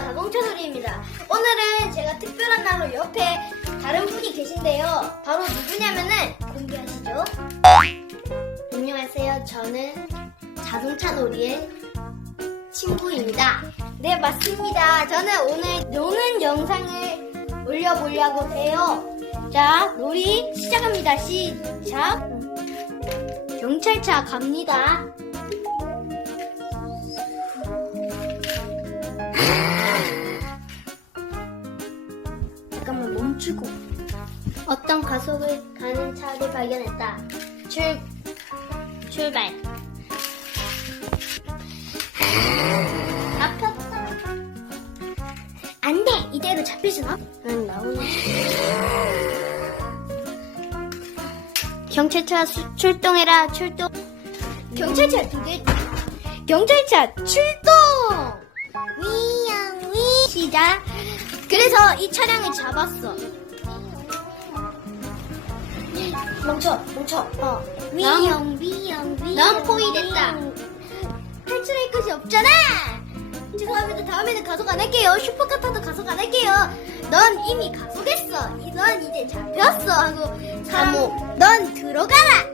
자동차 소리입니다. 오늘은 제가 특별한 날로 옆에 다른 분이 계신데요. 바로 누구냐면은 공개하시죠. 안녕하세요. 저는 자동차 놀이의 친구입니다. 네, 맞습니다. 저는 오늘 노는 영상을 올려보려고 해요. 자, 놀이 시작합니다. 시작. 경찰차 갑니다. 어떤 가속을 가는 차를 발견했다. 출 출발. 잡혔다. 안 돼! 이대로 없. 난 나오는. 경찰차 수- 출동해라, 출동. 경찰차 두 개. 경찰차 출동! 위양, 위. 시작. 그래서 이 차량을 잡았어. 멈춰, 멈춰. 어. 위영, 위영, 위영. 넌 포위 됐다. 탈출할 것이 없잖아! 죄송합니다. 다음에는 가속 안 할게요. 슈퍼카타도 가속 안 할게요. 넌 이미 가속했어. 이- 넌 이제 잡혔어. 하고, 감옥. 넌 들어가라!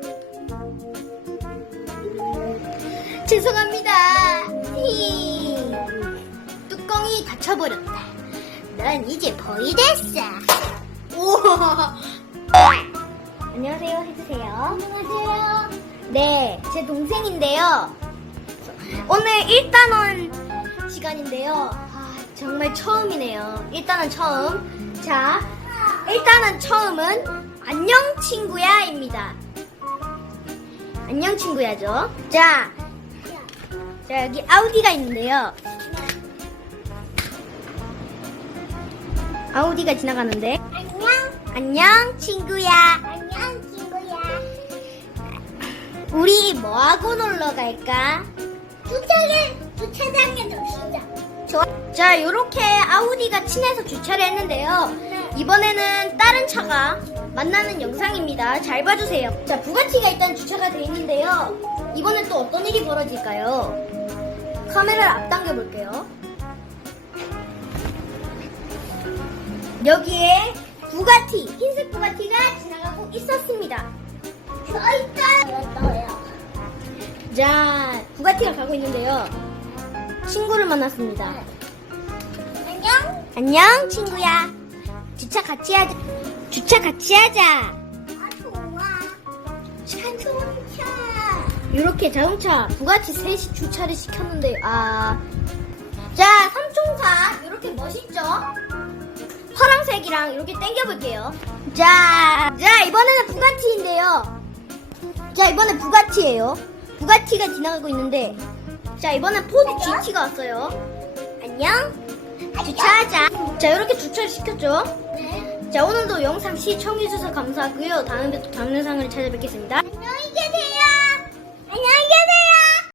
죄송합니다. 히. 뚜껑이 닫혀버렸다. 넌 이제 포위됐어. 우와. 안녕하세요. 해주세요. 안녕하세요. 네, 제 동생인데요. 오늘 1단원 시간인데요. 아, 정말 처음이네요. 일단은 처음. 자, 일단은 처음은 안녕 친구야입니다. 안녕 친구야죠. 자, 자 여기 아우디가 있는데요. 아우디가 지나가는데. 안녕. 안녕 친구야. 우리 뭐하고 놀러 갈까? 주차를 주차장에 놓시자. 좋아. 자, 요렇게 아우디가 친해서 주차를 했는데요. 이번에는 다른 차가 만나는 영상입니다. 잘 봐주세요. 자, 부가티가 일단 주차가 돼 있는데요. 이번엔 또 어떤 일이 벌어질까요? 카메라를 앞당겨 볼게요. 여기에 자, 부가티가 가고 있는데요. 친구를 만났습니다. 안녕. 안녕, 친구야. 주차 같이 하자. 주차 같이 하자. 아, 좋아. 자동차. 이렇게 자동차 부가티 셋이 주차를 시켰는데, 아. 자, 삼총사. 이렇게 멋있죠? 파란색이랑 이렇게 당겨볼게요. 자, 자, 이번에는 부가티인데요. 자, 이번엔 부가티예요. 부가티가 지나가고 있는데, 자, 이번엔 포드 GT가 왔어요. 안녕. 주차하자. 자, 이렇게 주차를 시켰죠? 네. 자, 오늘도 영상 시청해주셔서 감사하고요. 다음에 또 다른 영상을 찾아뵙겠습니다.